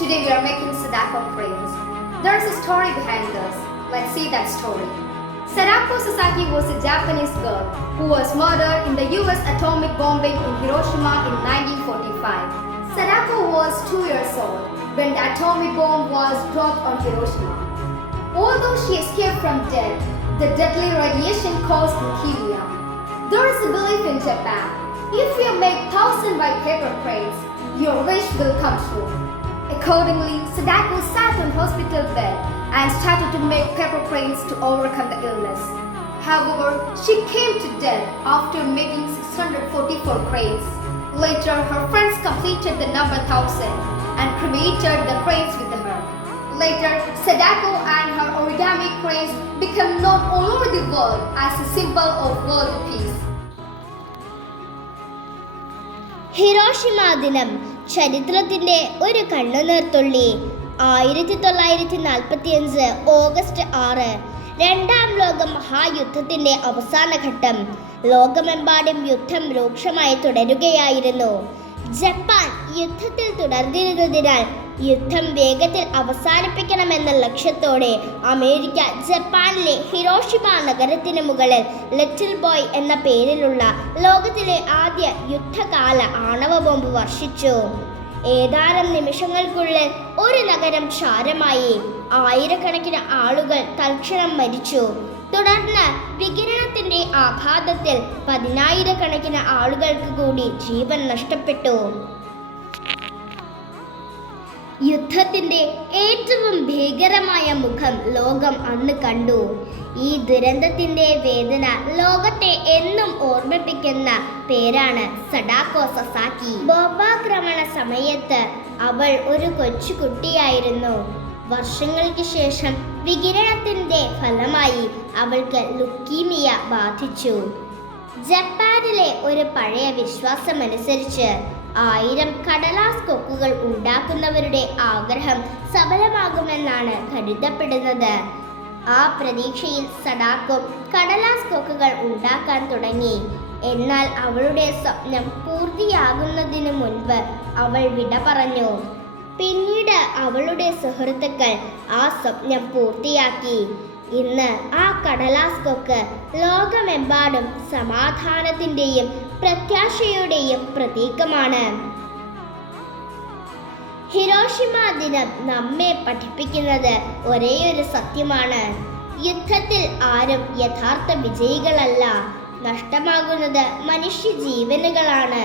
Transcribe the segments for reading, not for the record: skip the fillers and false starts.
Today we are making Sadako frames. There is a story behind this. Let's see that story. Sadako Sasaki was a Japanese girl who was murdered in the US atomic bombing in Hiroshima in 1945. Sadako was 2 years old when the atomic bomb was dropped on Hiroshima. Although she escaped from death, the deadly radiation caused leukemia. There is a belief in Japan, if you make 1,000 white paper cranes, your wish will come true. Accordingly, Sadako sat on hospital bed and started to make paper cranes to overcome the illness. However, she came to death after making 644 cranes. Later, her friends completed the number 1,000 and cremated the cranes with her. Later, Sadako and her origami cranes became known all over the world as a symbol of world peace. Hiroshima ദിനം ചരിത്രത്തിന്റെ ഒരു കണ്ണുനീർത്തുള്ളി. 1945 August 6 രണ്ടാം ലോക മഹായുദ്ധത്തിന്റെ അവസാന ഘട്ടം. ലോകമെമ്പാടും യുദ്ധം രൂക്ഷമായി തുടരുകയായിരുന്നു. ജപ്പാൻ യുദ്ധത്തിൽ തുടർന്നിരുന്നതിനാൽ യുദ്ധം വേഗത്തിൽ അവസാനിപ്പിക്കണമെന്ന ലക്ഷ്യത്തോടെ അമേരിക്ക ജപ്പാനിലെ ഹിരോഷിമ നഗരത്തിന് മുകളിൽ ലിറ്റിൽ ബോയ് എന്ന പേരിലുള്ള ലോകത്തിലെ ആദ്യ യുദ്ധകാല ആണവ ബോംബ് വർഷിച്ചു. ഏതാനും നിമിഷങ്ങൾക്കുള്ളിൽ ഒരു നഗരം ചാരമായി. ആയിരക്കണക്കിന് ആളുകൾ തൽക്ഷണം മരിച്ചു. തുടർന്ന് വികിരണത്തിന്റെ ആഘാതത്തിൽ 10,000-കണക്കിന് ആളുകൾക്ക് കൂടി ജീവൻ നഷ്ടപ്പെട്ടു. യുദ്ധത്തിന്റെ ഏറ്റവും ഭീകരമായ മുഖം ലോകം അന്ന് കണ്ടു. ഈ ദുരന്തത്തിന്റെ വേദന ലോകത്തെ എന്നും ഓർമ്മിപ്പിക്കുന്ന പേരാണ് സഡാക്കോ സസാക്കി. ബോംബാക്രമണ സമയത്ത് അവൾ ഒരു കൊച്ചുകുട്ടിയായിരുന്നു. വർഷങ്ങൾക്ക് ശേഷം വികിരണത്തിന്റെ ഫലമായി അവൾക്ക് ലുക്കീമിയ ബാധിച്ചു. ജപ്പാനിലെ ഒരു പഴയ വിശ്വാസമനുസരിച്ച് 1000 കടലാസ് കൊക്കുകൾ ഉണ്ടാക്കുന്നവരുടെ ആഗ്രഹം സഫലമാകുമെന്നാണ് കരുതപ്പെടുന്നത്. ആ പ്രതീക്ഷയിൽ സഡാക്കോ കടലാസ് കൊക്കുകൾ ഉണ്ടാക്കാൻ തുടങ്ങി. എന്നാൽ അവളുടെ സ്വപ്നം പൂർത്തിയാകുന്നതിന് മുൻപ് അവൾ വിട പറഞ്ഞു. പിന്നീട് അവളുടെ സുഹൃത്തുക്കൾ ആ സ്വപ്നം പൂർത്തിയാക്കി. ഇന്ന് ആ കടലാസ് കൊക്ക് ലോകമെമ്പാടും സമാധാനത്തിന്റെയും പ്രത്യാശയുടെയും പ്രതീകമാണ്. ഹിരോഷിമ ദിനം നമ്മെ പഠിപ്പിക്കുന്നത് ഒരേയൊരു സത്യമാണ്: യുദ്ധത്തിൽ ആരും യഥാർത്ഥ വിജയികളല്ല. നഷ്ടമാകുന്നത് മനുഷ്യ ജീവനുകളാണ്.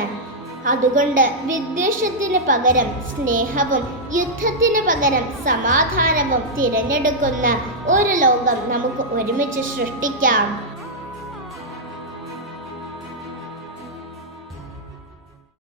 അതുകൊണ്ട് വിദ്വേഷത്തിന് പകരം സ്നേഹവും യുദ്ധത്തിന് പകരം സമാധാനവും തിരഞ്ഞെടുക്കുന്ന ഒരു ലോകം നമുക്ക് ഒരുമിച്ച് സൃഷ്ടിക്കാം.